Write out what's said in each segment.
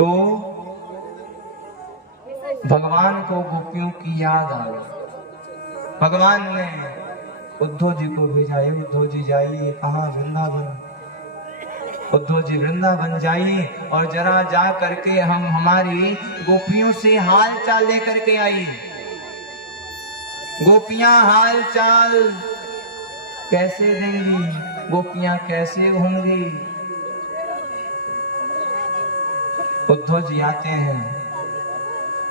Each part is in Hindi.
तो भगवान को गोपियों की याद आ गई। भगवान ने उद्धव जी को भेजा, उद्धव जी जाइए कहाँ, वृंदावन। उद्धव जी वृंदावन जाइए और जरा जा करके हम हमारी गोपियों से हाल चाल लेकर के आइए। गोपियां हाल चाल कैसे देंगी, गोपियां कैसे होंगी। उद्धव जी आते हैं।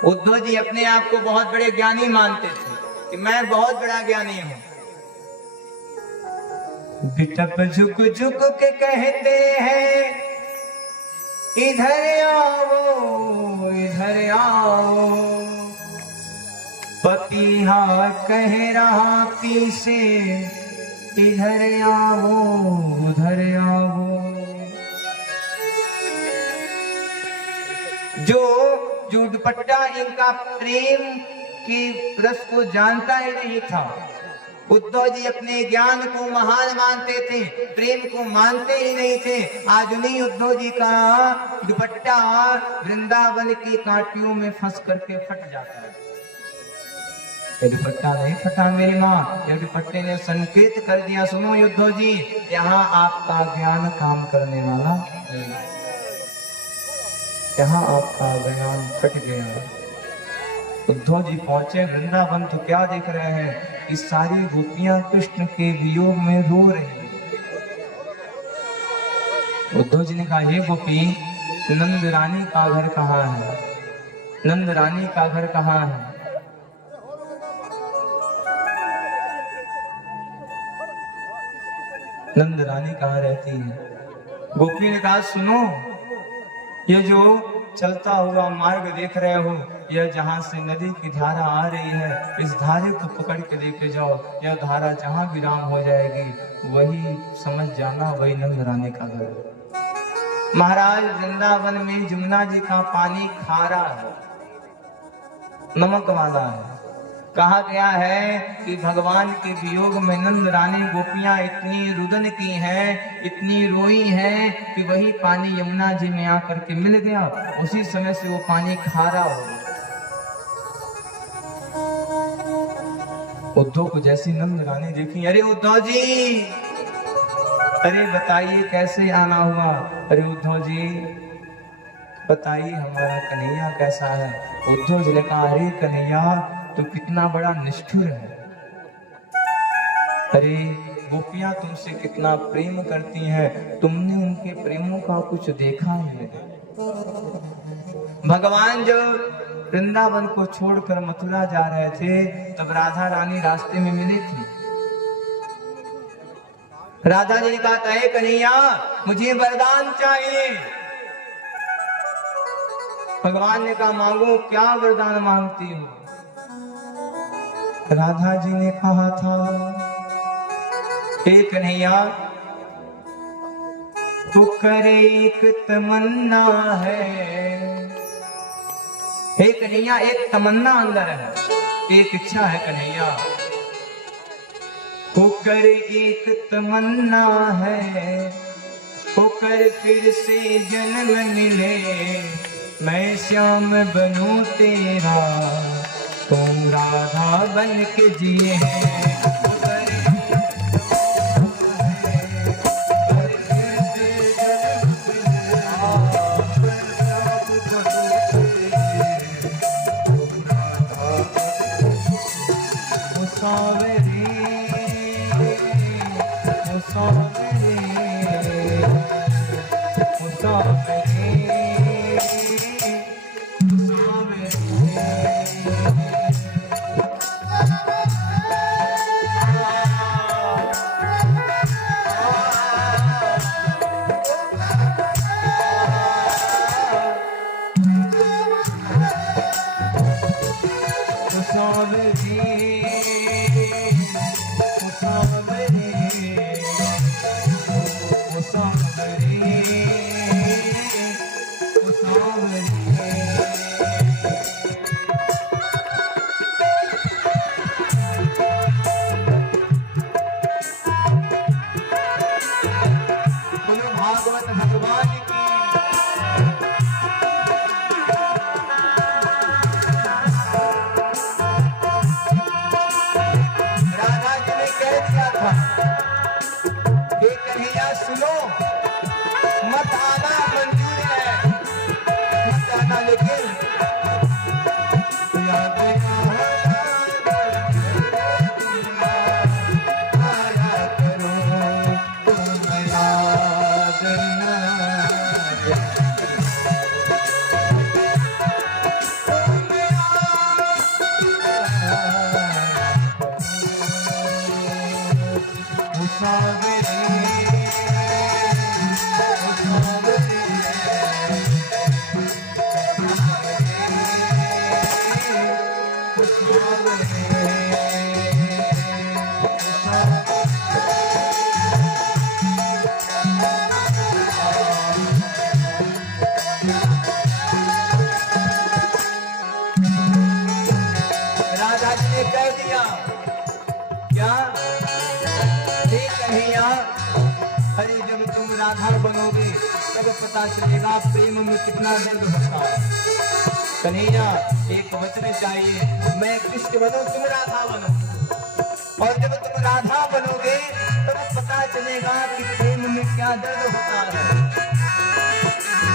उद्धव जी अपने आप को बहुत बड़े ज्ञानी मानते थे कि मैं बहुत बड़ा ज्ञानी हूं। बिटप झुक झुक के कहते हैं इधर आओ इधर आओ, पतिहा कह रहा पीछे इधर आओ उधर आओ। जो दुपट्टा इनका प्रेम की रस को जानता ही नहीं था। उद्धव जी अपने ज्ञान को महान मानते थे, प्रेम को मानते ही नहीं थे। आज उन्हीं उद्धव जी का दुपट्टा वृंदावन की कांटियों में फंस करके फट जाता है। ये दुपट्टा नहीं फटा मेरी माँ, ये दुपट्टे ने संकेत कर दिया, सुनो उद्धव जी, यहाँ आपका ज्ञान काम करने वाला नहीं, यहाँ आपका ज्ञान फट गया। उद्धव जी पहुंचे वृंदावन तो क्या देख रहे हैं कि सारी गोपियां कृष्ण के वियोग में रो रही हैं। उद्धव जी ने कहा, हे गोपी, नंद रानी का घर कहाँ है, नंद रानी का घर कहाँ है। नंद रानी कहाँ रहती है। गोपी ने कहा, सुनो, ये जो चलता हुआ मार्ग देख रहे हो, यह जहाँ से नदी की धारा आ रही है, इस धारे को पकड़ के लेके जाओ। यह धारा जहाँ विराम हो जाएगी वही समझ जाना वही नंद रानी का घर है। महाराज, वृंदावन में जमुना जी का पानी खारा है, नमक वाला है। कहा गया है कि भगवान के वियोग में नंद रानी गोपियां इतनी रुदन की हैं, इतनी रोई हैं कि वही पानी यमुना जी में आकर के मिल गया। उसी समय से वो पानी खारा हो गया। उद्धव को जैसी नंद रानी देखी, अरे उद्धव जी, अरे बताइए कैसे आना हुआ। अरे उद्धव जी बताइए हमारा कन्हैया कैसा है। उद्धव जी ने कहा, अरे कन्हैया तो कितना बड़ा निष्ठुर है। अरे गोपियां तुमसे कितना प्रेम करती हैं, तुमने उनके प्रेमों का कुछ देखा ही नहीं। भगवान जब वृंदावन को छोड़कर मथुरा जा रहे थे तब राधा रानी रास्ते में मिली थी। राधा जी ने कहा, हे कन्हैया, मुझे वरदान चाहिए। भगवान ने कहा, मांगो, क्या वरदान मांगती हो। राधा जी ने कहा था, हे कन्हैया, तू करे एक तमन्ना है। हे कन्हैया, एक तमन्ना अंदर है, एक इच्छा है कन्हैया। होकर एक तमन्ना है, होकर फिर से जन्म मिले, मैं श्याम बनूं तेरा, तुम राधा बन के जिए हैं। बनोगे तब पता चलेगा प्रेम में कितना दर्द होता है। कन्हैया एक वचन चाहिए, मैं कृष्ण बनूं तुम राधा बनो, और जब तुम राधा बनोगे तब पता चलेगा कि प्रेम में क्या दर्द होता है।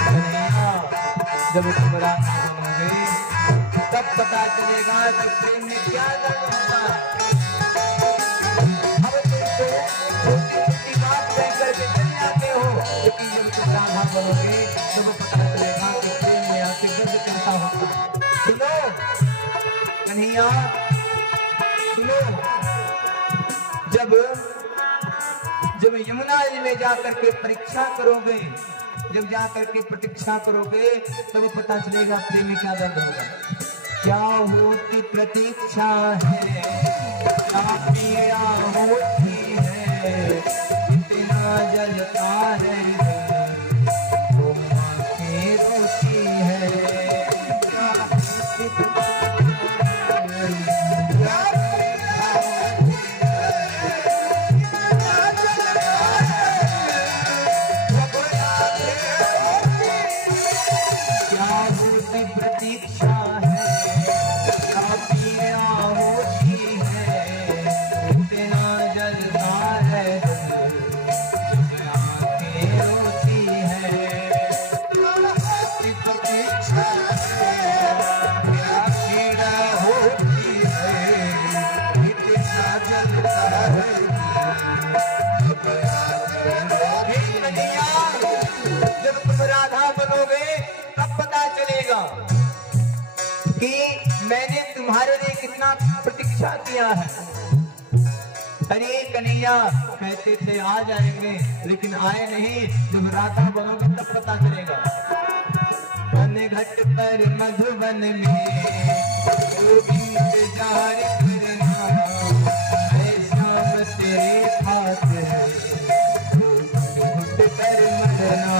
कन्हैया जब तुम राधा बनोगे तब पता चलेगा कि प्रेम में क्या दर्द होता है। अब तुम तो छोटी बात कह करके चले जाते हो, लेकिन जब तुम राधा बनोगे तब पता चलेगा कि प्रेम में आके दर्द कैसा होता है। सुनो कन्हैया सुनो, जब यमुना जी में जाकर के परीक्षा करोगे, जब जाकर के प्रतीक्षा करोगे तब पता चलेगा प्रेम में क्या दर्द होगा। क्या होती प्रतीक्षा है, क्या पीड़ा होती है, इतना जलता है वो आंखें रोती है। क्या होती प्रतीक्षा है, क्या पीड़ा होती है, इतना जलता है जब आंखें रोती है। प्रतीक्षा है, क्या पीड़ा होती है, इतना जलता है जब आंखें रोती है। जब तुम राधा बनोगे तब पता चलेगा कि मैंने तुम्हारे लिए कितना प्रतीक्षा किया है। अरे कन्हैया कहते थे आ जाएंगे, लेकिन आए नहीं। जब राधा बनोगे तब पता चलेगा। वन घट पर मधुबन में इंतजार करना, शाम तेरे खातिर घुट कर मरना।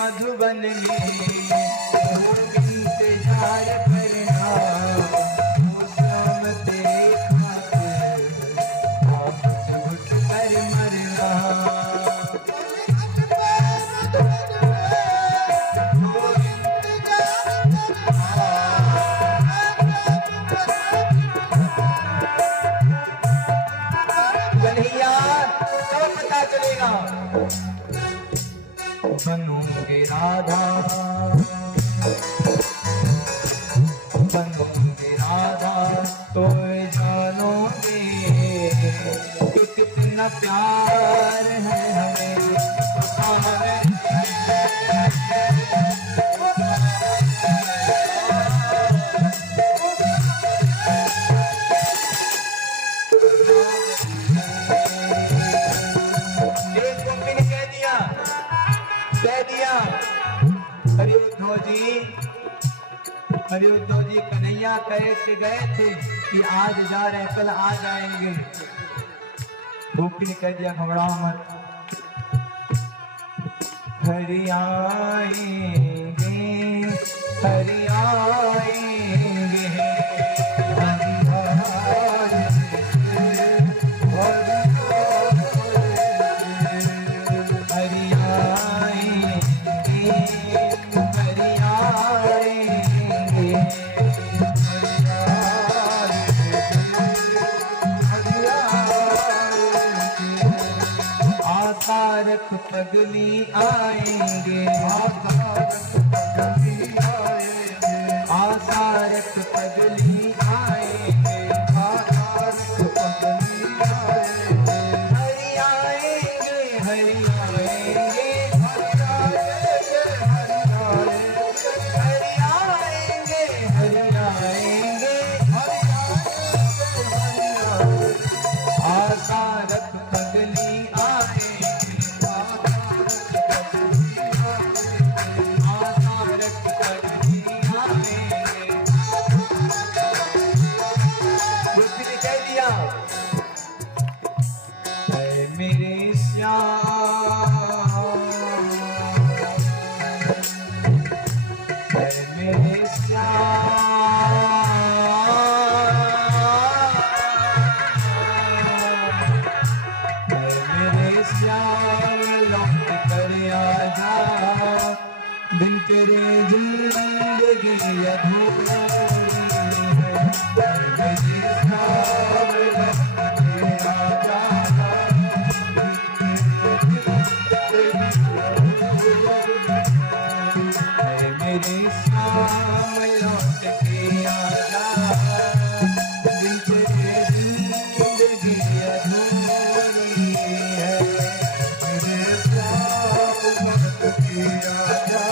मधुबन में इंतजार करना, वो शाम तेरे खातिर घुट कर मरना। कन्हैया तो पता चलेगा। बनोगे राधा, बनोगे राधा तो जानोगे कि कितना प्यार है हमें। हरिउद्धव जी कन्हैया कहे के गए थे कि आज जा रहे कल आ जाएंगे। गोपी ने कह दिया घबराओ मत, हरि आएंगे, हरि आएंगे, आसारक पगली आएंगे, आसारक पगली आएंगे, हरि आएंगे, हरि आएंगे, हरि आएंगे, हरि आएंगे, आसारक पगली आएंगे, आसारक पगली आएंगे। बिन तेरे जिंदगी अधूरी है। मेरे सामने आजा, मेरे सामने लौट के आजा, बिन तेरे जिंदगी अधूरी है। मेरे सामने लौट के आजा,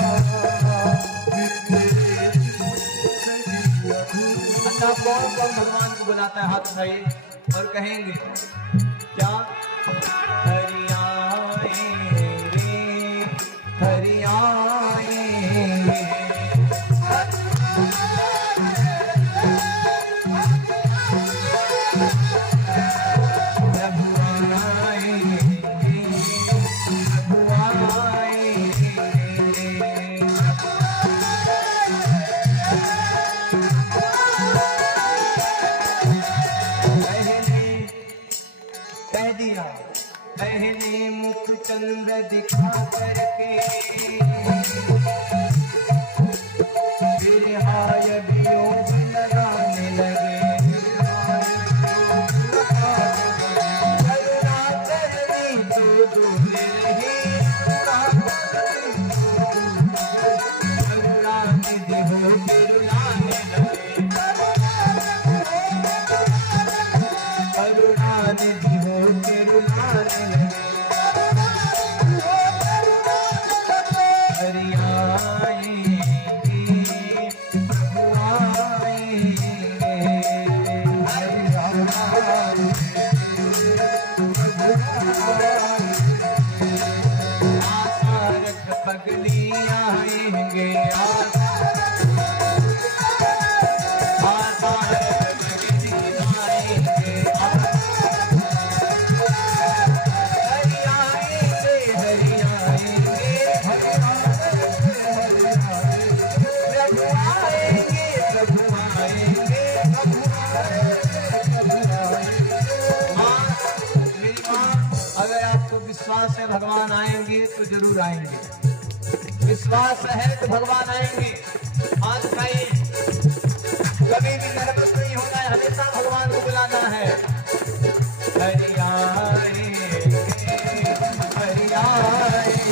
बिन तेरे जिंदगी अधूरी। अच्छा, कौन कौन भगवान को बुलाता है? हाथ उठाइए और कहेंगे क्या? हरि आएंगे, हरि आएंगे, प्रभु आएंगे, प्रभु आएंगे। कह दिया पहले मुख चंद्र दिखा करके, फिर हाय वियोग लगाने लगे। करुणा करनी तो दूर रही, करुणा निधि हो के रुलाने लगे। करुणा निधि हो के रुलाने लगे। हरि आएंगे, प्रभु आएंगे, हरि आएंगे, प्रभु आएंगे। आशा रख पगली आएंगे, आशा रख पगली आएंगे। हरि आएंगे, हरि आएंगे, हरि प्रभु आएंगे, प्रभु आएंगे, प्रभु आएंगे। माँ, मेरी माँ, अगर आपको विश्वास है भगवान आएंगे तो जरूर आएंगे। विश्वास है तो भगवान आएंगे। हाथ उठाइए, कभी भी नर्वस नहीं होना है, हमेशा भगवान को बुलाना है। हरि आएंगे, हरि आएंगे,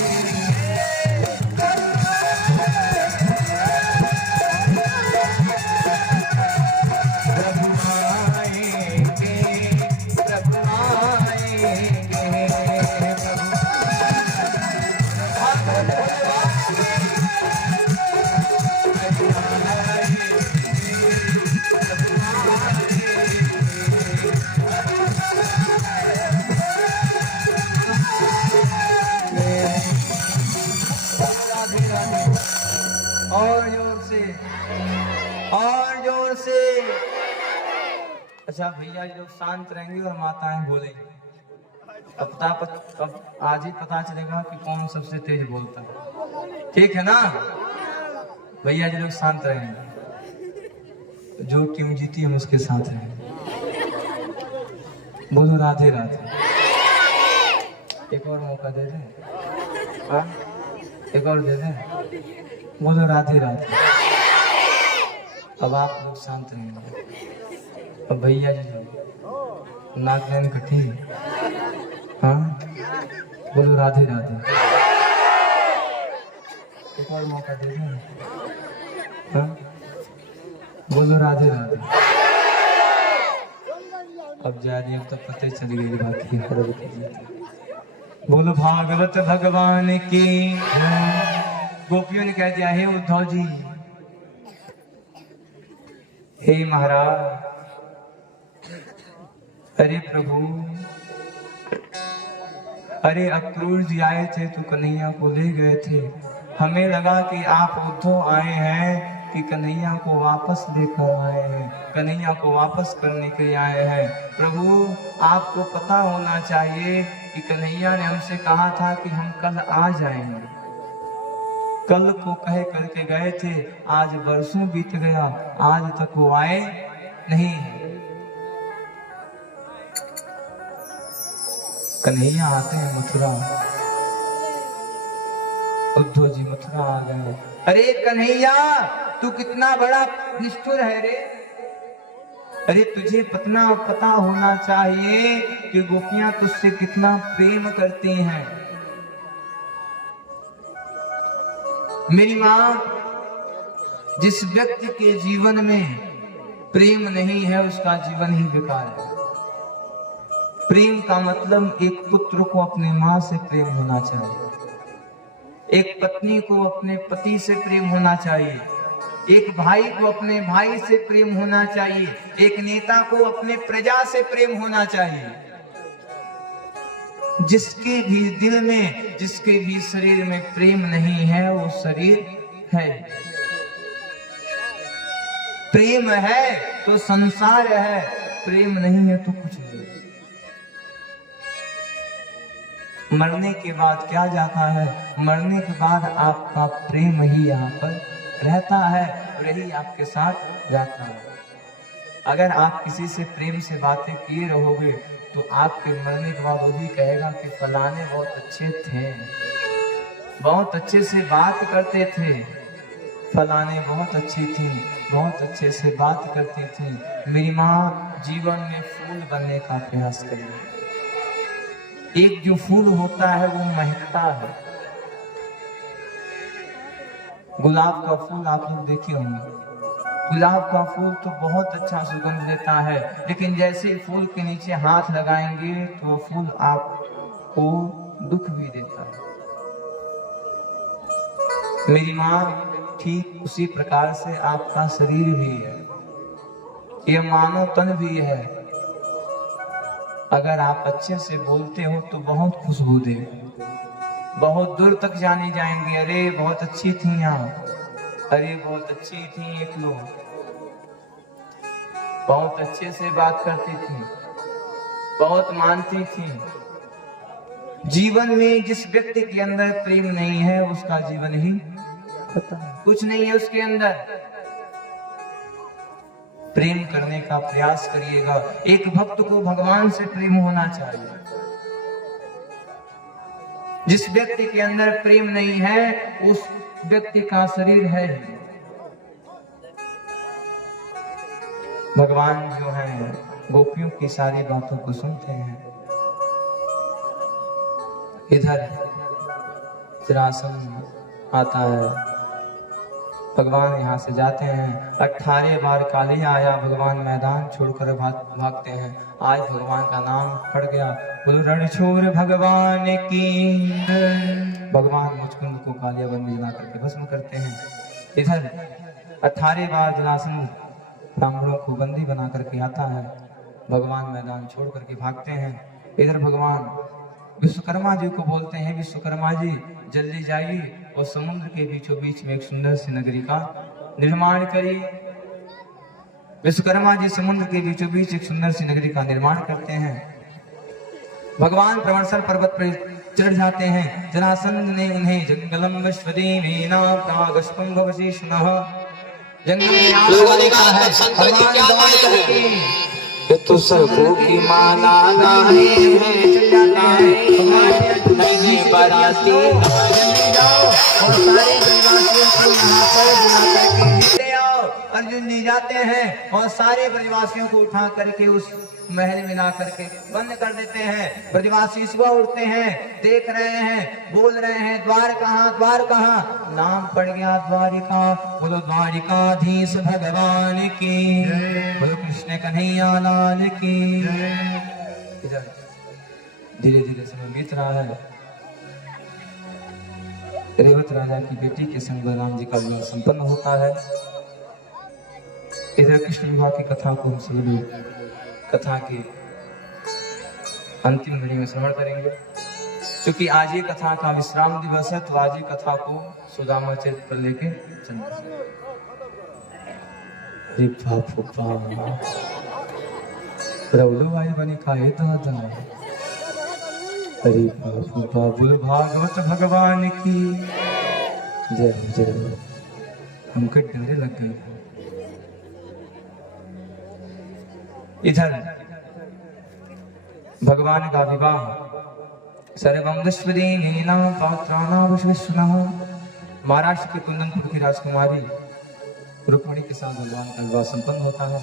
प्रभु आएंगे, प्रभु आएंगे, प्रभु। हाथ बोलो, हरि आएंगे, प्रभु आएंगे। राधे राधे। और जोर से, और जोर से। अच्छा भैया, ये लोग शांत रहेंगे और माताएं बोलेंगी। अब आज ही पता चलेगा कि कौन सबसे तेज बोलता है। ठीक है ना भैया? जी लोग शांत रहेंगे, जो टीम जीती हम उसके साथ रहेंगे। बोलो राधे राधे। एक और मौका दे दे, हाँ एक और दे दे। बोलो राधे राधे। अब आप लोग शांत रहेंगे। अब भैया जी नाक लाइन कटी, हाँ बोलो राधे राधे। एक और मौका दे दे, हाँ बोलो राधे राधे। अब जानी, अब तो पते चल गई बात की। बोलो भागवत भगवान की। गोपियों ने कह दिया, हे उद्धव जी, हे महाराज, अरे प्रभु, अरे अक्रूर जी आए थे तो कन्हैया को ले गए थे। हमें लगा कि आप उद्धव आए हैं कि कन्हैया को वापस लेकर आए हैं, कन्हैया को वापस करने के लिए आए हैं। प्रभु, आपको पता होना चाहिए कि कन्हैया ने हमसे कहा था कि हम कल आ जाएंगे। कल को कह करके गए थे, आज वर्षों बीत गया, आज तक वो आए नहीं। कन्हैया आते हैं मथुरा उद्धव जी मथुरा आ गए। अरे कन्हैया, तू कितना बड़ा निष्ठुर है रे। अरे तुझे पता होना चाहिए कि गोपियां तुझसे कितना प्रेम करती हैं। मेरी मां, जिस व्यक्ति के जीवन में प्रेम नहीं है उसका जीवन ही बेकार है। प्रेम का मतलब एक पुत्र को अपने मां से प्रेम होना चाहिए, एक पत्नी को अपने पति से प्रेम होना चाहिए, एक भाई को अपने भाई से प्रेम होना चाहिए, एक नेता को अपने प्रजा से प्रेम होना चाहिए। जिसके भी दिल में, जिसके भी शरीर में प्रेम नहीं है वो शरीर है। प्रेम है तो संसार है, प्रेम नहीं है तो कुछ नहीं। मरने के बाद क्या जाता है? मरने के बाद आपका प्रेम ही यहाँ पर रहता है और यही आपके साथ जाता है। अगर आप किसी से प्रेम से बातें किए रहोगे तो आपके मरने के बाद वो भी कहेगा कि फलाने बहुत अच्छे थे, बहुत अच्छे से बात करते थे, फलाने बहुत अच्छी थी, बहुत अच्छे से बात करती थी। मेरी माँ जीवन में फूल बनने का प्रयास करेगी। एक जो फूल होता है वो महकता है। गुलाब का फूल आप लोग देखे होंगे। गुलाब का फूल तो बहुत अच्छा सुगंध देता है, लेकिन जैसे फूल के नीचे हाथ लगाएंगे तो वो फूल आपको दुख भी देता है। मेरी माँ, ठीक उसी प्रकार से आपका शरीर भी है, ये मानव तन भी है। अगर आप अच्छे से बोलते हो तो बहुत खुशबू दे, बहुत दूर तक जाने जाएंगे। अरे बहुत अच्छी थी आप, अरे बहुत अच्छी थी एक लोग, बहुत अच्छे से बात करती थी, बहुत मानती थी। जीवन में जिस व्यक्ति के अंदर प्रेम नहीं है उसका जीवन ही खत्म, कुछ नहीं है उसके अंदर। प्रेम करने का प्रयास करिएगा। एक भक्त को भगवान से प्रेम होना चाहिए। जिस व्यक्ति के अंदर प्रेम नहीं है उस व्यक्ति का शरीर है ही। भगवान जो है गोपियों की सारी बातों को सुनते हैं। इधर जरासंध आता है, भगवान यहाँ से जाते हैं। 18 बार काली आया, भगवान मैदान छोड़कर भागते हैं। आज भगवान का नाम पड़ गया, बोलो रणछोड़ भगवान की। भगवान मुचकुंद को कालिया बंदी जला करके भस्म करते हैं। इधर 18 बार जरासंध ब्राह्मणों को बंदी बना करके आता है। भगवान मैदान छोड़ करके भागते हैं। इधर भगवान विश्वकर्मा जी को बोलते हैं, विश्वकर्मा जी जल्दी जाइए और समुद्र के बीचों बीच में एक सुंदर सी नगरी का निर्माण करिए। विश्वकर्मा जी समुद्र के बीचों बीच एक सुंदर सी नगरी का निर्माण करते हैं। भगवान प्रवणसर पर्वत पर चढ़ जाते हैं। जरासंध ने उन्हें जंगलम विश्वदेवेना प्रागस्पं भवशीषुणः, जंगल में आग देखा है। भगवान दौड़ करके ये तो सर्पों की माला गाए हैं, चल जाते हैं नई बाराती। जल्दी जाओ और सारे ब्रजवासियों को यहाँ पर बुला करके ले आओ। अर्जुन जी जाते हैं और सारे ब्रजवासियों को उठा करके उस महल में ला करके बंद कर देते हैं। ब्रजवासी सुबह उठते हैं, देख रहे हैं, बोल रहे हैं द्वार कहाँ, द्वार कहाँ। नाम पड़ गया द्वारिका। बोलो द्वारिकाधीश भगवान की, बोलो कृष्ण कन्हैया लाल की। धीरे धीरे समय बीत रहा है। रेवत राजा की बेटी के संग बलराम जी का विवाह संपन्न होता है। इधर कृष्ण विवाह की कथा को हम सभी कथा के अंतिम घड़ी में श्रवण करेंगे। क्योंकि आज ये कथा का विश्राम दिवस है, तो आज ये कथा को सुदामा चरित्र पर लेके चलते भाई बनी खाए दादा। अरे बोलो भागवत भगवान की जय हो, जय हो। हमको डरे लग गए। इधर भगवान का विवाह सर्वं विश्वदेवेन पात्राणां विश्वस्वनः महाराष्ट्र के कुंदनपुर की राजकुमारी रुक्मिणी के साथ भगवान का विवाह संपन्न होता है।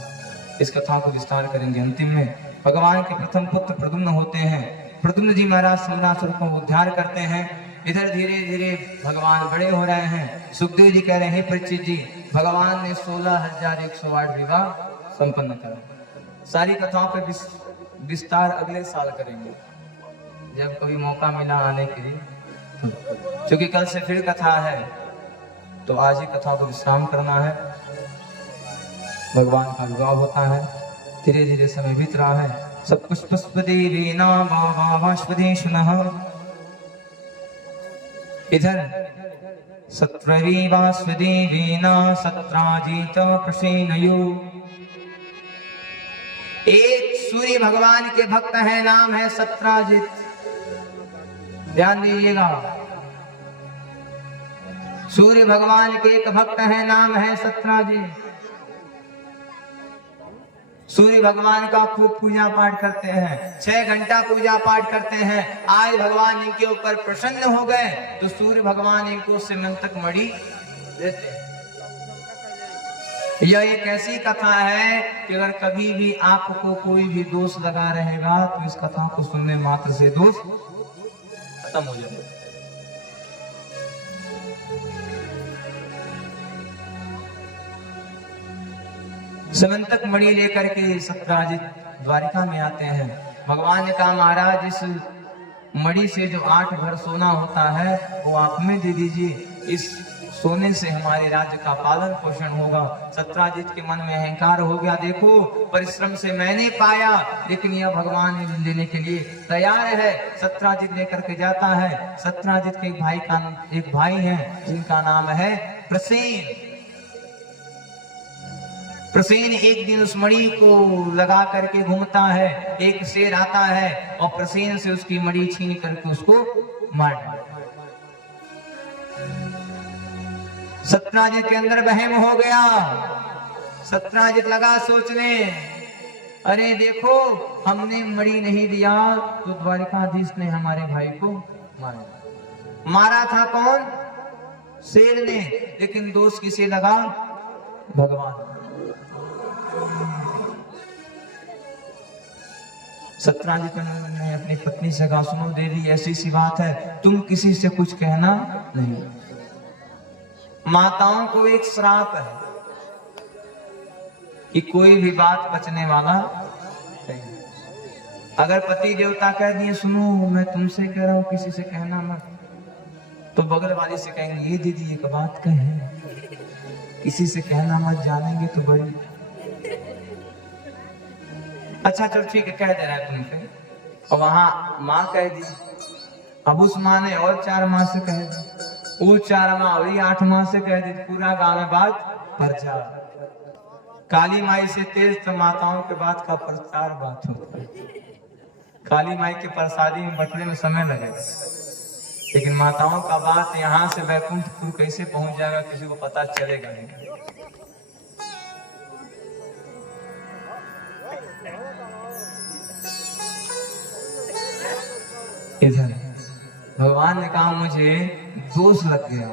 इस कथा को विस्तार करेंगे अंतिम में। भगवान के प्रथम पुत्र प्रद्युम्न होते हैं। प्रद्युम्न जी महाराज समनासुर को उद्धार करते हैं। इधर धीरे धीरे भगवान बड़े हो रहे हैं। सुखदेव जी कह रहे हैं परीक्षित जी, भगवान ने 16,108 विवाह संपन्न करा। सारी कथाओं पे विस्तार अगले साल करेंगे जब कभी मौका मिला आने के लिए, क्योंकि कल से फिर कथा है तो आज ही कथा को विश्राम करना है। भगवान का विवाह होता है। धीरे धीरे समय बीत रहा है। सब पुष्पदेवीना बाष्पदेशुनः। इधर सत्रवी वास्वदेवीना सत्राजित प्रसेनयो। एक सूर्य भगवान के भक्त है, नाम है सत्राजित। ध्यान दीजिएगा, सूर्य भगवान के एक भक्त है, नाम है सत्राजित। सूर्य भगवान का खूब पूजा पाठ करते हैं, 6 घंटा पूजा पाठ करते हैं। आज भगवान इनके ऊपर प्रसन्न हो गए तो सूर्य भगवान इनको सिमंतक मणि देते हैं। यह एक ऐसी कथा है कि अगर कभी भी आपको कोई भी दोष लगा रहेगा तो इस कथा को सुनने मात्र से दोष खत्म हो जाएगा। समंतक मणि लेकर के सत्राजित द्वारिका में आते हैं। भगवान ने कहा महाराज इस मणि से जो 8 भर सोना होता है वो आप हमें दे दीजिए, इस सोने से हमारे राज्य का पालन पोषण होगा। सत्राजित के मन में अहंकार हो गया, देखो परिश्रम से मैंने पाया, लेकिन यह भगवान देने के लिए तैयार है। सत्राजित लेकर के जाता है। सत्राजित के एक भाई है जिनका नाम है प्रसेन। प्रसेन एक दिन उस मणि को लगा करके घूमता है। एक शेर आता है और प्रसेन से उसकी मणि छीन करके उसको मार डालता है। सत्राजित के अंदर वहम हो गया। सत्राजित लगा सोचने, अरे देखो हमने मणि नहीं दिया तो द्वारिकाधीश ने हमारे भाई को मारा था। कौन? शेर ने। लेकिन दोष किसे लगा? भगवान। सत्राजित ने अपनी पत्नी से कहा, सुनो देवी ऐसी सी बात है, तुम किसी से कुछ कहना नहीं। माताओं को एक श्राप है कि कोई भी बात पचने वाला नहीं। अगर पति देवता कह दिए सुनो मैं तुमसे कह रहा हूं किसी से कहना मत, तो बगल वाली से कहेंगे ये दीदी एक बात कहे, किसी से कहना मत, जानेंगे तो बड़ी। अच्छा चलो ठीक है कह दे रहा है तुमसे। और वहां माँ कह दी, अब उस माँ ने और 4 माँ से कह दी, वो 4 माँ और 8 माँ से कह दी, पूरा गांव में बात प्रचार। काली माई से तेज तो माताओं के बात का प्रचार बात होता है। काली माई के प्रसादी में बटने में समय लगेगा, लेकिन माताओं का बात यहाँ से वैकुंठपुर कैसे पहुंच जाएगा किसी को पता चलेगा नहीं। इधर भगवान ने कहा मुझे दोष लग गया।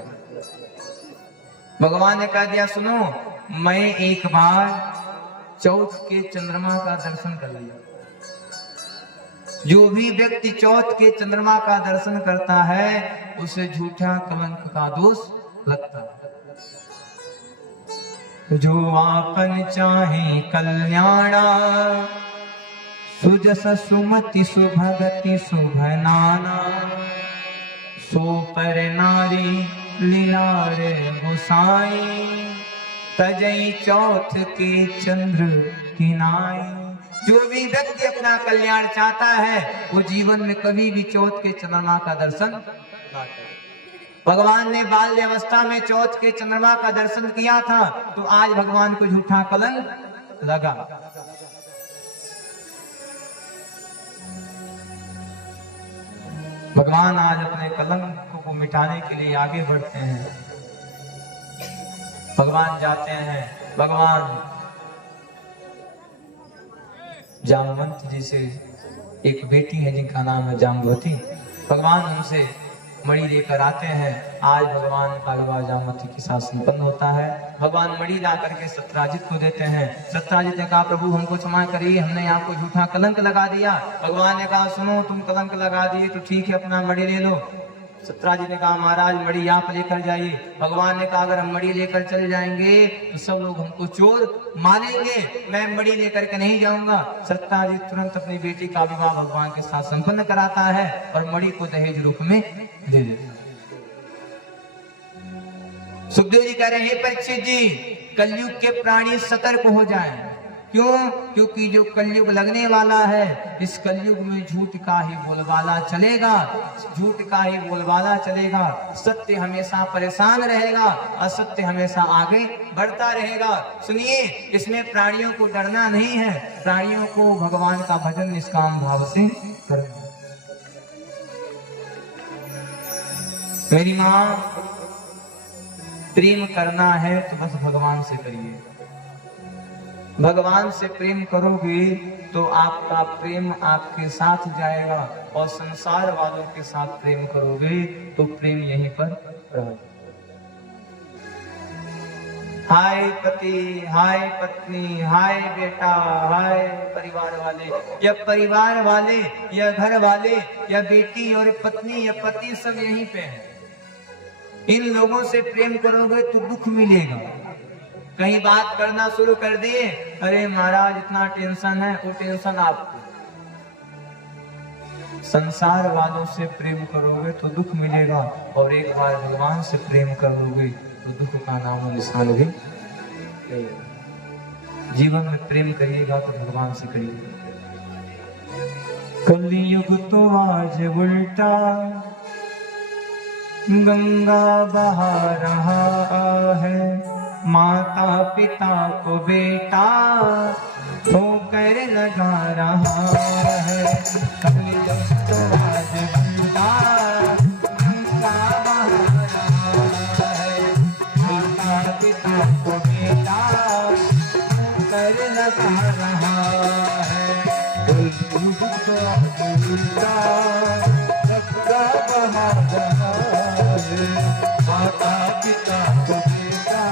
भगवान ने कह दिया सुनो मैं एक बार चौथ के चंद्रमा का दर्शन कर लिया। जो भी व्यक्ति चौथ के चंद्रमा का दर्शन करता है उसे झूठा कलंक का दोष लगता है। जो आपन चाहे कल्याणा सुजस सुमति सुभगति शुभ नाना, सो पर नारी लीलार गोसाई, तजई चौथ के चंद्र की नाई। जो भी व्यक्ति अपना कल्याण चाहता है वो जीवन में कभी भी चौथ के चंद्रमा का दर्शन ना करे। भगवान ने बाल्य अवस्था में चौथ के चंद्रमा का दर्शन किया था तो आज भगवान को झूठा कलंक लगा। भगवान आज अपने कलंक को मिटाने के लिए आगे बढ़ते हैं। भगवान जाते हैं। भगवान जामवंत जी से एक बेटी है जिनका नाम है जाम्बवती। भगवान उनसे मणि लेकर आते हैं। आज भगवान का विवाह जामवंती के साथ संपन्न होता है। भगवान मणि ला करके सत्यराजित को देते हैं। सत्यराजित ने कहा प्रभु हमको क्षमा करिए, हमने आपको झूठा कलंक लगा दिया। भगवान ने कहा सुनो तुम कलंक लगा दिए तो ठीक है, अपना मणि ले लो। सत्यराजित ने कहा महाराज मणि आप लेकर जाइए। भगवान ने कहा अगर हम मणि लेकर चले जाएंगे तो सब लोग हमको चोर मानेंगे, मैं मणि लेकर के नहीं जाऊंगा। सत्यराजित तुरंत अपनी बेटी का विवाह भगवान के साथ संपन्न कराता है और मणि को दहेज रूप में दे देता है। सुखदेव जी कह रहे हैं परीक्षित जी, कलयुग के प्राणी सतर्क हो जाएं। क्यों? क्योंकि जो कलयुग लगने वाला है, इस कलयुग में झूठ का ही बोलबाला चलेगा, झूठ का ही बोलबाला चलेगा। सत्य हमेशा परेशान रहेगा, असत्य हमेशा आगे बढ़ता रहेगा। सुनिए, इसमें प्राणियों को डरना नहीं है, प्राणियों को भगवान का भजन निष्काम भाव से करना। मेरी माँ, प्रेम करना है तो बस भगवान से करिए। भगवान से प्रेम करोगे तो आपका प्रेम आपके साथ जाएगा, और संसार वालों के साथ प्रेम करोगे तो प्रेम यहीं पर रहेगा। हाय पति, हाय पत्नी, हाय बेटा, हाय परिवार वाले, या परिवार वाले, या घर वाले, या बेटी और पत्नी या पति सब यहीं पे हैं। इन लोगों से प्रेम करोगे तो दुख मिलेगा। कहीं बात करना शुरू कर दिए, अरे महाराज इतना टेंशन है, वो टेंशन आपको। संसार वालों से प्रेम करोगे तो दुख मिलेगा, और एक बार भगवान से प्रेम कर लोगे तो दुख का नाम निशान भी। जीवन में प्रेम करिएगा तो भगवान से करिएगा। कलयुग तो आज उल्टा गंगा बहा रहा है, माता पिता को बेटा ठोकर लगा रहा है। कलयुग तो आज उल्टा गंगा बहा रहा है, माता पिता को बेटा ठोकर लगा रहा है। कलयुग तो आज उल्टा गंगा बहा रहा है, माता पिता को बेटा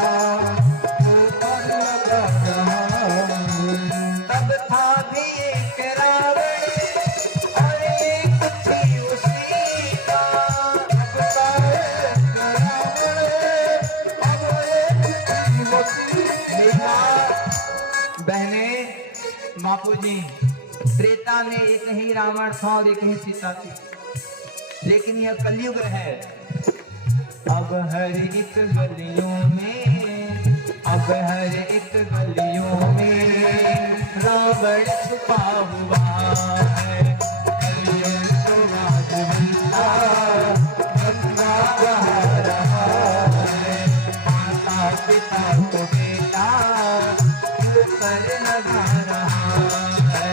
ठोकर लगा रहा है। तब था भी एक रावण और एक थी उसी का, तब था एक रावण अब एक थी उसी का। बहने, बापूजी, त्रेता में एक ही रावण था और एक ही सीता थी, लेकिन यह कलयुग है। अब हर एक गलियों में, अब हर एक गलियों में रावण छुपा हुआ है। कलयुग तो आज उल्टा गंगा बहा रहा है, माता पिता को बेटा ऊपर लगा रहा है।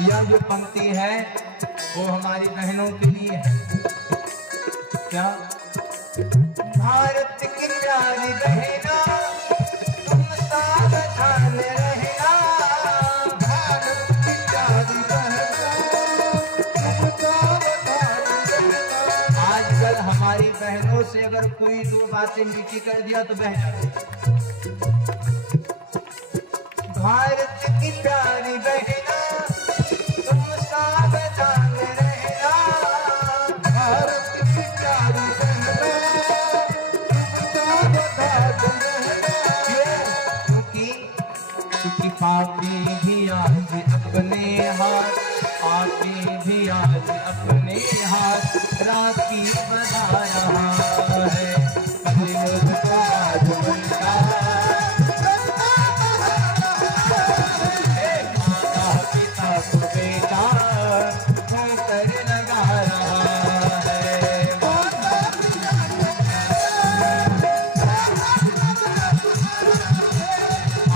यह जो पंक्ति है वो हमारी बहनों के लिए है। क्या? भारत की प्यारी बहना तुम सावधान रहना, भारत की प्यारी बहना तुम सावधान रहना। आजकल हमारी बहनों से अगर कोई दो बातें मीठी कर दिया तो बह जाती। भारत की प्यारी बहना तुम सावधान रहना, भारत की प्यारी बहना तुम सावधान रहना। क्योंकि पापी भी आज अपने हाथ, पापी भी आज अपने हाथ राखी बना रहा है। कलयुग तो आज उल्टा बेटा ठोकर लगा रहा है।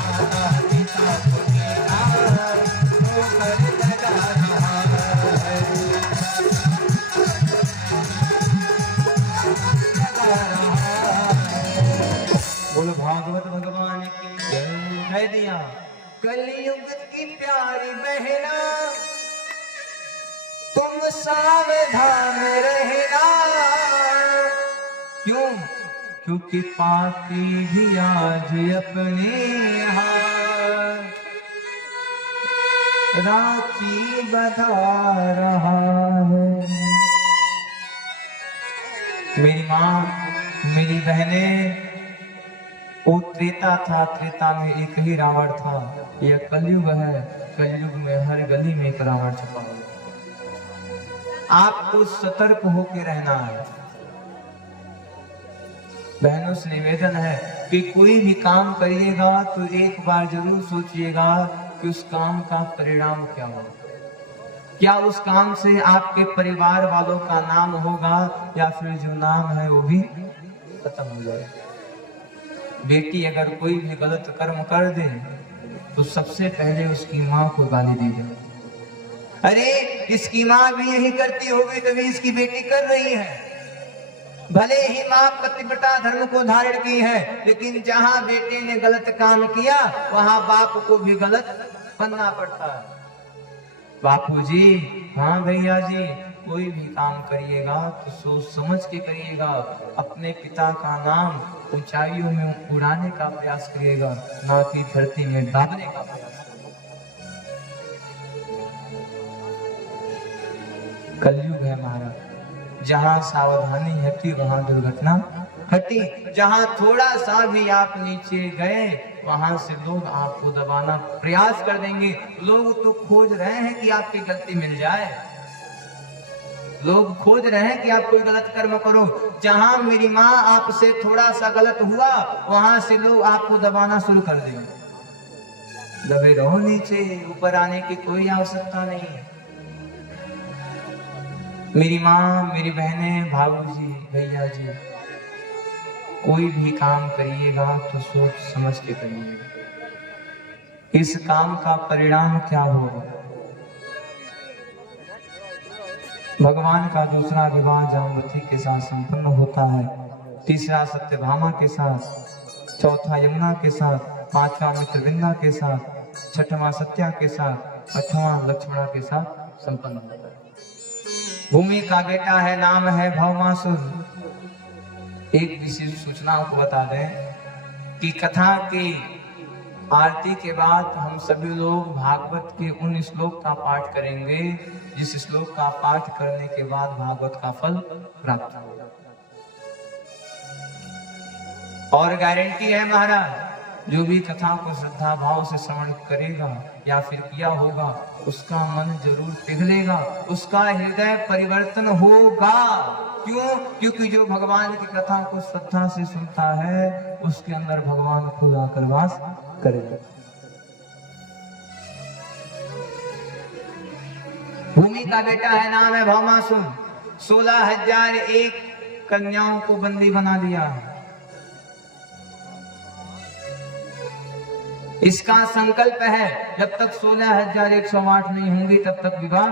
माता पिता को बेटा ठोकर लगा रहा है, लगा रहा है। बोलो भागवत भगवान की जय। कह दिया कलयुग की प्यारी सावधान रहना। क्यों? क्योंकि पापी भी आज अपने हाथ राखी बता रहा है। मेरी माँ, मेरी बहनें, वो त्रेता था, त्रेता में एक ही रावण था। यह कलयुग है, कलयुग में हर गली में एक रावण छुपा हुआ। आपको सतर्क होकर रहना है। बहनों से निवेदन है कि कोई भी काम करिएगा तो एक बार जरूर सोचिएगा कि उस काम का परिणाम क्या होगा। क्या उस काम से आपके परिवार वालों का नाम होगा या फिर जो नाम है वो भी खत्म हो जाएगा। बेटी अगर कोई भी गलत कर्म कर दे तो सबसे पहले उसकी माँ को गाली दी जाए। अरे इसकी माँ भी यही करती होगी तभी इसकी बेटी कर रही है। भले ही माँ पतिव्रता धर्म को धारण की है, लेकिन जहाँ बेटे ने गलत काम किया वहां बाप को भी गलत बनना पड़ता है। बापूजी, हाँ भैया जी, कोई भी काम करिएगा तो सोच समझ के करिएगा। अपने पिता का नाम ऊंचाइयों में उड़ाने का प्रयास करिएगा, ना कि धरती में दाबने का प्रयास करिएगा। कलयुग है महाराज, जहाँ सावधानी हटी वहां दुर्घटना हटी। जहाँ थोड़ा सा भी आप नीचे गए वहां से लोग आपको दबाना प्रयास कर देंगे। लोग तो खोज रहे हैं कि आपकी गलती मिल जाए, लोग खोज रहे हैं कि आप कोई गलत कर्म करो। जहां मेरी माँ आपसे थोड़ा सा गलत हुआ वहां से लोग आपको दबाना शुरू कर देंगे। दबे रहो नीचे, ऊपर आने की कोई आवश्यकता नहीं है। मेरी माँ, मेरी बहनें, भाऊजी, भैया जी, कोई भी काम करिएगा तो सोच समझ के करिएगा। इस काम का परिणाम क्या होगा। भगवान का दूसरा विवाह जाम्बवती के साथ संपन्न होता है, तीसरा सत्यभामा के साथ, चौथा यमुना के साथ, पांचवा मित्रविंदा के साथ, छठवां सत्या के साथ, आठवां लक्ष्मणा के साथ संपन्न होता है। भूमि का बेटा है, नाम है भौमासुर। एक विशेष सूचना आपको बता दें कि कथा की आरती के बाद हम सभी लोग भागवत के उन श्लोक का पाठ करेंगे जिस श्लोक का पाठ करने के बाद भागवत का फल प्राप्त होगा। और गारंटी है महाराज, जो भी कथा को श्रद्धा भाव से श्रवण करेगा या फिर किया होगा उसका मन जरूर पिघलेगा, उसका हृदय परिवर्तन होगा। क्यों? क्योंकि जो भगवान की कथा को श्रद्धा से सुनता है उसके अंदर भगवान खुद आकर वास करेगा। भूमि का बेटा है, नाम है भौमासुर। 16,001 कन्याओं को बंदी बना लिया है। इसका संकल्प है जब तक 16,108 नहीं होंगी तब तक विवाह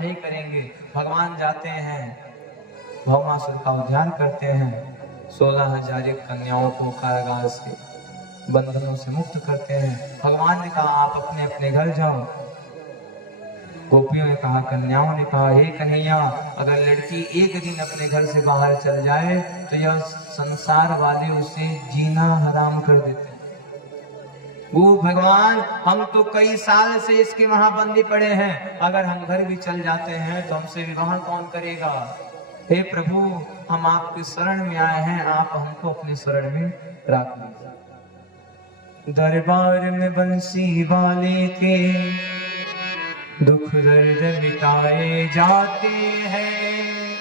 नहीं करेंगे। भगवान जाते हैं, भौमासुर का उद्धार करते हैं, 16,001 कन्याओं को कारागार से बंधनों से मुक्त करते हैं। भगवान ने कहा आप अपने अपने घर जाओ। गोपियों ने कहा, कन्याओं ने कहा, हे कन्हैया, अगर लड़की एक दिन अपने घर से बाहर चल जाए तो यह संसार वाले उसे जीना हराम कर देते हैं। वो भगवान, हम तो कई साल से इसके वहां बंदी पड़े हैं, अगर हम घर भी चल जाते हैं तो हमसे विवाह कौन करेगा। हे प्रभु, हम आपके शरण में आए हैं, आप हमको अपने शरण में रख लीजिए। दरबार में बंसी वाले के दुख दर्द मिटाए जाते हैं,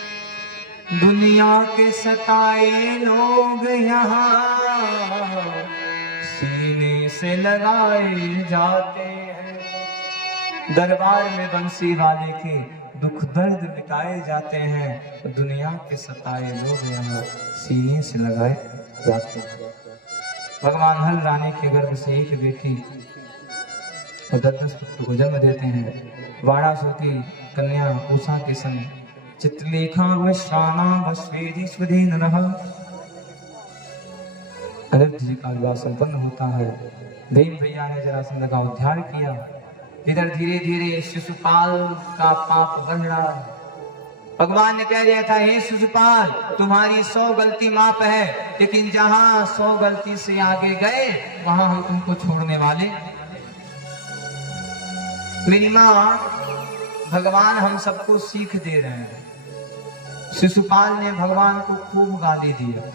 दुनिया के सताए लोग यहाँ सीने से लगाए जाते हैं। दरबार में बंसी वाले के दुख दर्द मिटाए जाते हैं, दुनिया के सताए लोग यहाँ सीने से लगाए जाते हैं। भगवान हल रानी के गर्भ से एक बेटी और 10 पुत्र को जन्म देते हैं। वाणासुर की कन्या उषा के संग चित्रलेखा वश्वाना वश्वेदी स्वधीन रहा। अनिरुद्ध जी का विवाह संपन्न होता है। भीम भैया ने जरासंध का उद्धार किया। इधर धीरे धीरे शिशुपाल का पाप बढ़ रहा, भगवान ने कह दिया था, हे शिशुपाल तुम्हारी 100 गलती माफ है, लेकिन जहां 100 गलती से आगे गए वहां हम तुमको छोड़ने वाले। मेरी माँ, भगवान हम सबको सीख दे रहे हैं। शिशुपाल ने भगवान को खूब गाली दिया।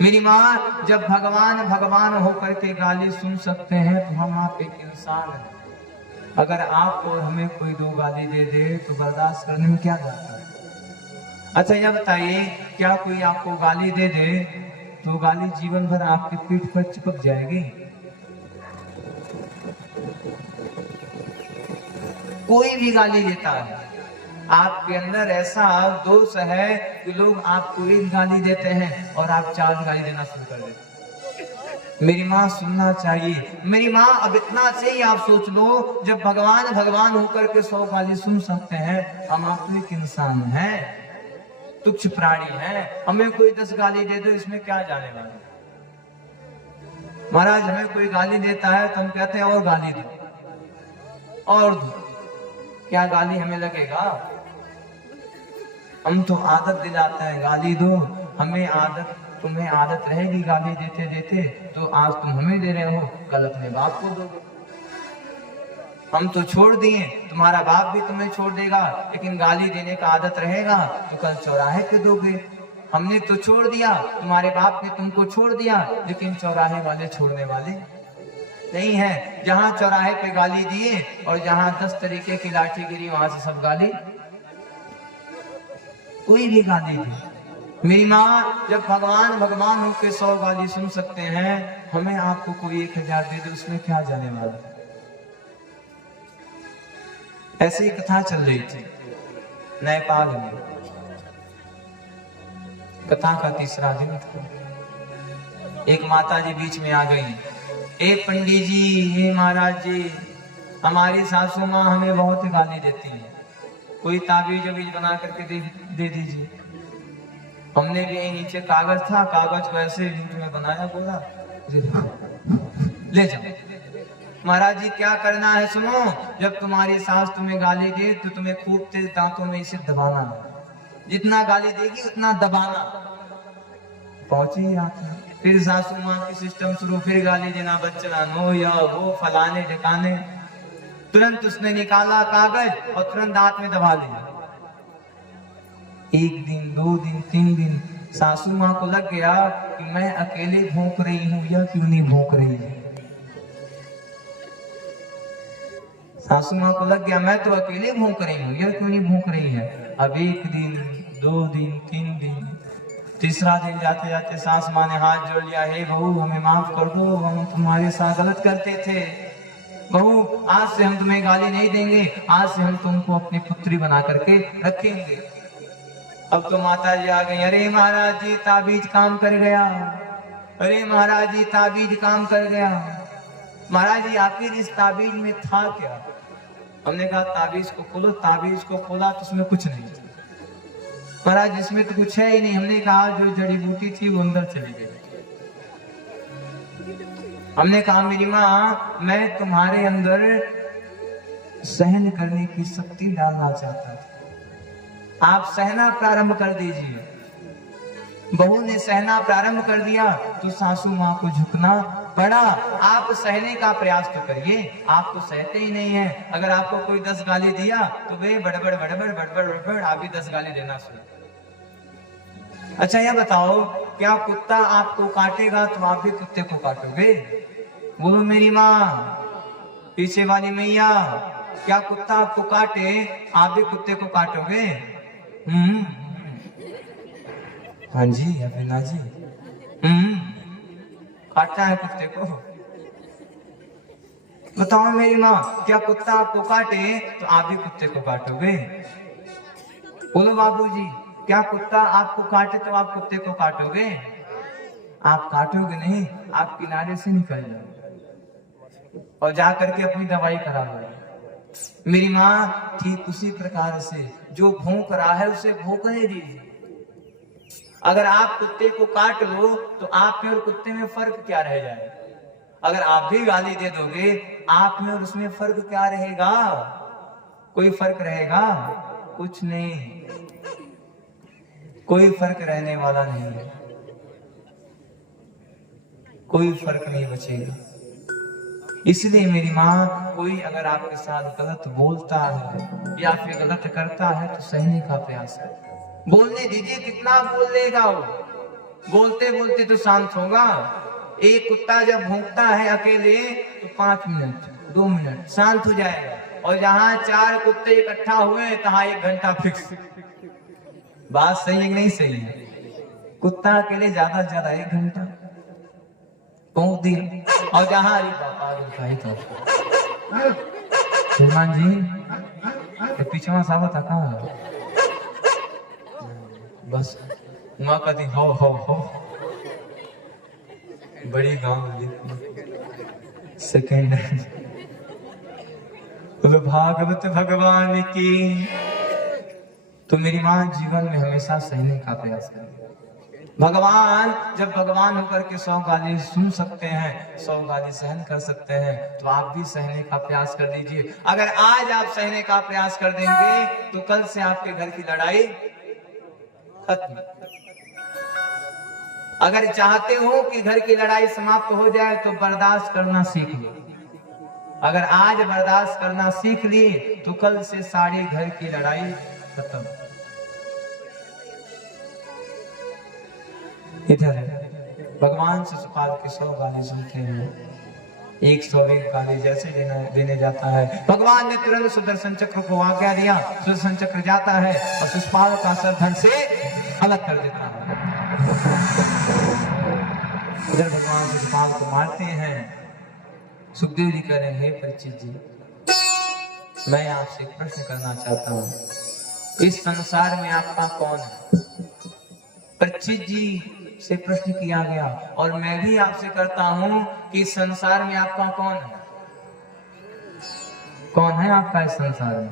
मेरी माँ, जब भगवान भगवान होकर के गाली सुन सकते हैं तो हम आप एक इंसान हैं। अगर आपको और हमें कोई 2 गाली दे दे तो बर्दाश्त करने में क्या जाता है। अच्छा यह बताइए, क्या कोई आपको गाली दे दे तो गाली जीवन भर आपकी पीठ पर चिपक जाएगी? कोई भी गाली देता है, आपके अंदर ऐसा दोष है कि लोग आपको 1 गाली देते हैं और आप 4 गाली देना शुरू कर देते हैं। मेरी माँ, सुनना चाहिए। मेरी माँ, अब इतना से ही आप सोच लो, जब भगवान भगवान होकर के 100 गाली सुन सकते हैं, हम आप तो एक इंसान हैं, तुच्छ प्राणी हैं। हमें कोई 10 गाली दे दो, इसमें क्या जाने वाला। महाराज, हमें कोई गाली देता है तो हम कहते हैं और गाली दो और दो, क्या गाली हमें लगेगा? हम तो आदत दिलाते हैं, गाली दो। हमें आदत, तुम्हें आदत रहेगी गाली देते देते, तो आज तुम हमें दे रहे हो, कल अपने बाप को दोगे। हम तो छोड़ दिए, तुम्हारा बाप भी तुम्हें छोड़ देगा, लेकिन गाली देने का आदत रहेगा तो कल चौराहे पे दोगे। हमने तो छोड़ दिया, तुम्हारे बाप ने तुमको छोड़ दिया, लेकिन चौराहे वाले छोड़ने वाले नहीं है। जहां चौराहे पे गाली दिए और जहां 10 तरीके की लाठी गिरी, वहां से सब गाली, कोई भी गाली दी। मेरी माँ, जब भगवान भगवान होकर 100 गाली सुन सकते हैं, हमें आपको कोई 1000 दे दे, उसमें क्या जाने वाला। ऐसी ही कथा चल रही थी नेपाल में। कथा का 3रा दिन था। एक माता जी बीच में आ गई, ए पंडित जी, हे महाराज जी, हमारी सासू माँ हमें बहुत गाली देती है, कोई ताबीज बना करके दे दीजिए। हमने भी यही नीचे कागज था, कागज को ऐसे जूठ में बनाया, बोला ले जाओ। महाराज जी, क्या करना है सुनो, जब तुम्हारी सास तुम्हें गाली दे तो तुम्हें खूब तेज दांतों में इसे दबाना, जितना गाली देगी उतना दबाना। पहुंची आता, फिर सासू माँ की सिस्टम शुरू, फिर गाली देना, बच्चा नो या वो फलाने ढिकाने। तुरंत उसने निकाला कागज और तुरंत दांत में दबा लिया। 1 दिन 2 दिन 3 दिन सासू माँ को लग गया कि मैं अकेले भौंक रही हूँ, या क्यों नहीं भौंक रही है। सासू माँ को लग गया, मैं तो अकेले भौंक रही हूँ, यह क्यों नहीं भौंक रही है। अब 1 दिन 2 दिन 3 दिन, 3रा दिन जाते जाते सास माँ ने हाथ जोड़ लिया, हे बहू, हमें माफ कर दो, हम तुम्हारे साथ गलत करते थे। बहू, आज से हम तुम्हें गाली नहीं देंगे, आज से हम तुमको अपनी पुत्री बना करके रखेंगे। अब तो माता जी आ गई, अरे महाराज जी, ताबीज काम कर गया, अरे महाराज जी, ताबीज काम कर गया। महाराज जी, आखिर इस ताबीज में था क्या? हमने कहा, ताबीज को खोलो। ताबीज को खोला तो उसमें कुछ नहीं। महाराज, इसमें तो कुछ है ही नहीं। हमने कहा, जो जड़ी बूटी थी वो अंदर चली गई। हमने कहा, मेरी माँ, मैं तुम्हारे अंदर सहन करने की शक्ति डालना चाहता था, आप सहना प्रारंभ कर दीजिए। बहू ने सहना प्रारंभ कर दिया तो सासू माँ को झुकना पड़ा। आप सहने का प्रयास तो करिए, आप तो सहते ही नहीं हैं। अगर आपको कोई 10 गाली दिया तो वे बड़बड़ बड़बड़ बड़बड़ बड़बड़ आप भी 10 गाली देना शुरू। अच्छा यह बताओ, क्या कुत्ता आपको काटेगा तो आप भी कुत्ते को काटोगे? बोलो मेरी माँ, पीछे वाली मैया, क्या कुत्ता आपको काटे आप भी कुत्ते को काटोगे? हाँ जी अभिना जी, काटता है कुत्ते को। बताओ मेरी माँ, क्या कुत्ता आपको काटे तो आप भी कुत्ते को काटोगे? बोलो बाबूजी, क्या कुत्ता आपको काटे तो आप कुत्ते को काटोगे? आप काटोगे नहीं, आप किनारे से निकल जाओ और जा करके अपनी दवाई करा लो। मेरी माँ, ठीक उसी प्रकार से जो भौंक रहा है उसे भौंकने दीजिए। अगर आप कुत्ते को काट लो तो आप में और कुत्ते में फर्क क्या रह जाएगा? अगर आप भी गाली दे दोगे, आप में और उसमें फर्क क्या रहेगा? कोई फर्क रहेगा? कुछ नहीं, कोई फर्क रहने वाला नहीं है, कोई फर्क नहीं बचेगा। इसलिए मेरी माँ, कोई अगर आपके साथ गलत बोलता है या फिर गलत करता है तो सहने का प्रयास करें। बोलने दीजिए, कितना बोल लेगा वो, बोलते बोलते तो शांत होगा। एक कुत्ता जब भौंकता है अकेले तो 5 मिनट 2 मिनट शांत हो जाएगा, और जहां 4 कुत्ते इकट्ठा हुए तहां 1 घंटा फिक्स। बात सही है कि नहीं सही है? कुत्ता अकेले ज्यादा से ज्यादा 1 घंटा पहुंच दिया, और जहां अरे बाबा तो श्रीमान जी पीछे सावत था बस माँ कहती हो बड़ी गांव सेकेंड भागवत भगवान की। तो मेरी माँ जीवन में हमेशा सहने का प्रयास करें। भगवान जब भगवान होकर के 100 गाली सुन सकते हैं, 100 गाली सहन कर सकते हैं, तो आप भी सहने का प्रयास कर दीजिए। अगर आज आप सहने का प्रयास कर देंगे तो कल से आपके घर की लड़ाई खत्म। अगर चाहते हो कि घर की लड़ाई समाप्त हो जाए तो बर्दाश्त करना सीख लो। अगर आज बर्दाश्त करना सीख लिए तो कल से सारे घर की लड़ाई खत्म। इधर भगवान शिशुपाल की 100 गाली सुनते हैं, 101 गाली जैसे देने जाता है, भगवान ने तुरंत सुदर्शन चक्र को आज्ञा दिया। सुदर्शन चक्र जाता है और शिशुपाल का सर धड़ से अलग कर देता है। उधर भगवान शिशुपाल को मारते हैं। सुखदेव जी कह रहे हैं, हे परीक्षित जी, मैं आपसे एक प्रश्न करना चाहता हूँ, इस संसार में आपका कौन है? परीक्षित जी से प्रश्न किया गया, और मैं भी आपसे करता हूं कि इस संसार में आपका कौन है? कौन है आपका इस संसार में?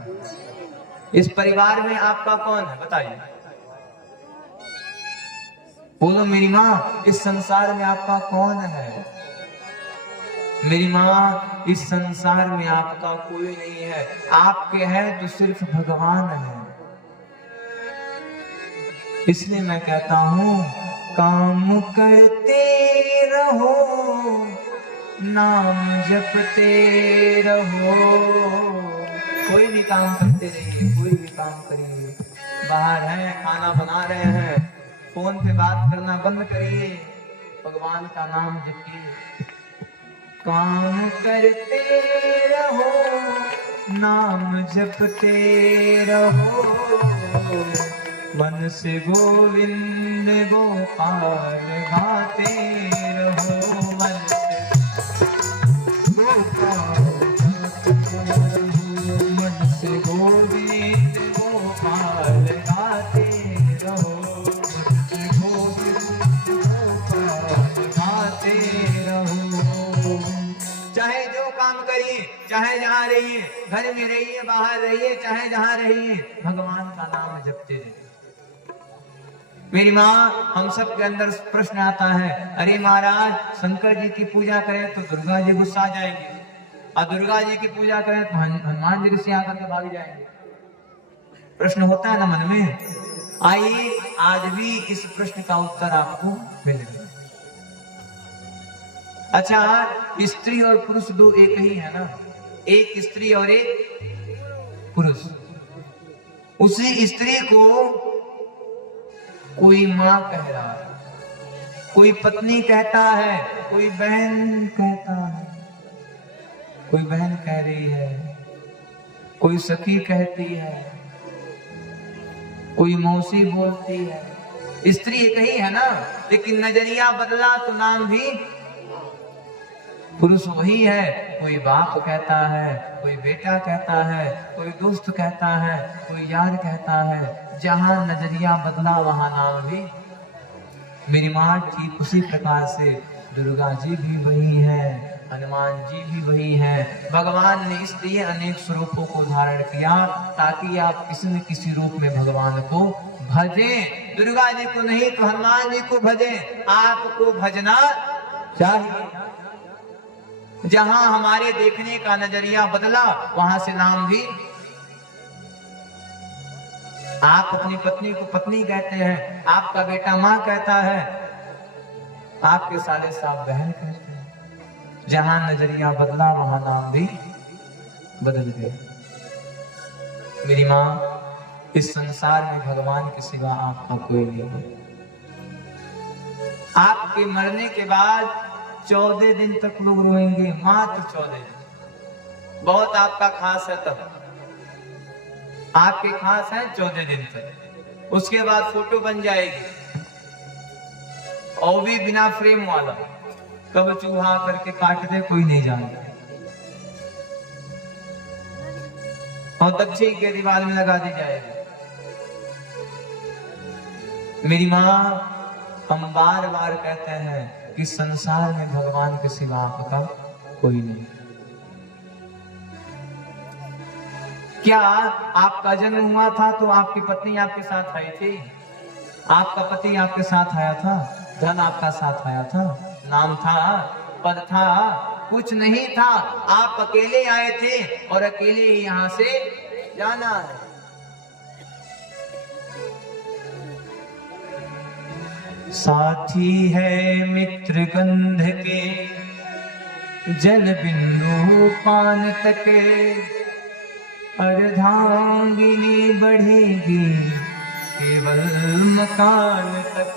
इस परिवार में आपका कौन है? बताइए, बोलो मेरी माँ, इस संसार में आपका कौन है? मेरी माँ, इस संसार में आपका कोई नहीं है, आपके हैं तो सिर्फ भगवान है। इसलिए मैं कहता हूं, काम करते रहो, नाम जपते रहो। कोई भी काम करते रहिए, कोई भी काम करिए। बाहर हैं, खाना बना रहे हैं, फोन पे बात करना बंद करिए, भगवान का नाम जपिए। काम करते रहो, नाम जपते रहो, मन से गोविंद गोपाल गाते रहो, मन से गोपाल गाते रहो, मन से गोविंद गोपाल गाते रहो, मन से गोविंद गोपाल गाते रहो। चाहे जो काम करिए, चाहे जहाँ रहिए, घर में रहिए, बाहर रहिए, चाहे जहाँ रहिए, भगवान का नाम जपते रहिए। मेरी माँ, हम सब के अंदर प्रश्न आता है, अरे महाराज, शंकर जी की पूजा करें तो दुर्गा जी गुस्सा आ जाएंगे, और दुर्गा जी की पूजा करें तो हनुमान जी गुस्से आकर के भाग जाएंगे। प्रश्न होता है ना मन में। आइए आज भी इस प्रश्न का उत्तर आपको मिलेगा। अच्छा, स्त्री और पुरुष दो एक ही है ना? एक स्त्री और एक पुरुष। उसी स्त्री को कोई माँ कह रहा है, कोई पत्नी कहता है, कोई बहन कहता है, कोई बहन कह रही है, कोई सखी कहती है, कोई मौसी बोलती है। स्त्री एक ही है ना, लेकिन नजरिया बदला तो नाम भी पुरुष वही है। कोई बाप कहता है, कोई बेटा कहता है, कोई दोस्त कहता है, कोई यार कहता है। जहां नजरिया बदला वहां नाम भी। मेरी माँ, ठीक उसी प्रकार से दुर्गा जी भी वही है, हनुमान जी भी वही है। भगवान ने इसलिए अनेक स्वरूपों को धारण किया ताकि आप किसी न किसी रूप में भगवान को भजें। दुर्गा जी को नहीं तो हनुमान जी को भजें। आपको भजना चाहिए। जहां हमारे देखने का नजरिया बदला वहां से नाम भी आप अपनी पत्नी को पत्नी कहते हैं, आपका बेटा माँ कहता है, आपके साले साहब बहन कहते हैं। जहां नजरिया बदला वहां नाम भी बदल गया। मेरी माँ, इस संसार में भगवान के सिवा आपका कोई नहीं है। आपके मरने के बाद 14 दिन तक लोग रोएंगे, मात्र 14 दिन। बहुत आपका खास है, तब आपके खास है 14 दिन तक। उसके बाद फोटो बन जाएगी, और भी बिना फ्रेम वाला। कब चूहा करके काट दे कोई नहीं जानता, और दक्षिण के दीवार में लगा दी जाएगी। मेरी माँ, हम बार बार कहते हैं कि संसार में भगवान के सिवा आपका कोई नहीं। क्या आपका जन्म हुआ था तो आपकी पत्नी आपके साथ आई थी? आपका पति आपके साथ आया था? धन आपका साथ आया था? नाम था, पद था? कुछ नहीं था। आप अकेले आए थे और अकेले ही यहां से जाना है। साथी है मित्र गंध के, जल बिंदु पान तक, अर्धांगिनी बढ़ेगी केवल मकान तक।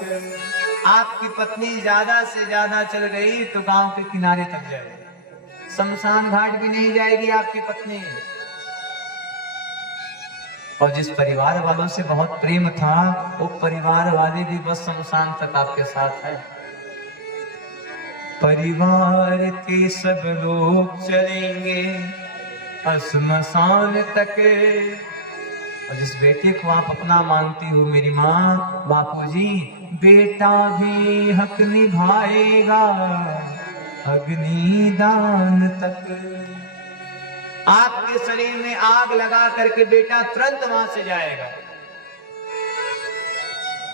आपकी पत्नी ज्यादा से ज्यादा चल गई तो गांव के किनारे तक जाएगी, शमशान घाट भी नहीं जाएगी आपकी पत्नी। और जिस परिवार वालों से बहुत प्रेम था, वो परिवार वाले भी बस शमशान तक आपके साथ है। परिवार के सब लोग चलेंगे श्मशान तक। और जिस बेटे को आप अपना मानती हो मेरी माँ, बापूजी, बेटा भी हक निभाएगा अग्निदान तक। आपके शरीर में आग लगा करके बेटा तुरंत वहां से जाएगा।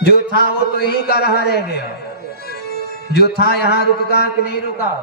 जो था वो तो यहीं का रहा रह गया, जो था यहाँ रुका कि नहीं रुका।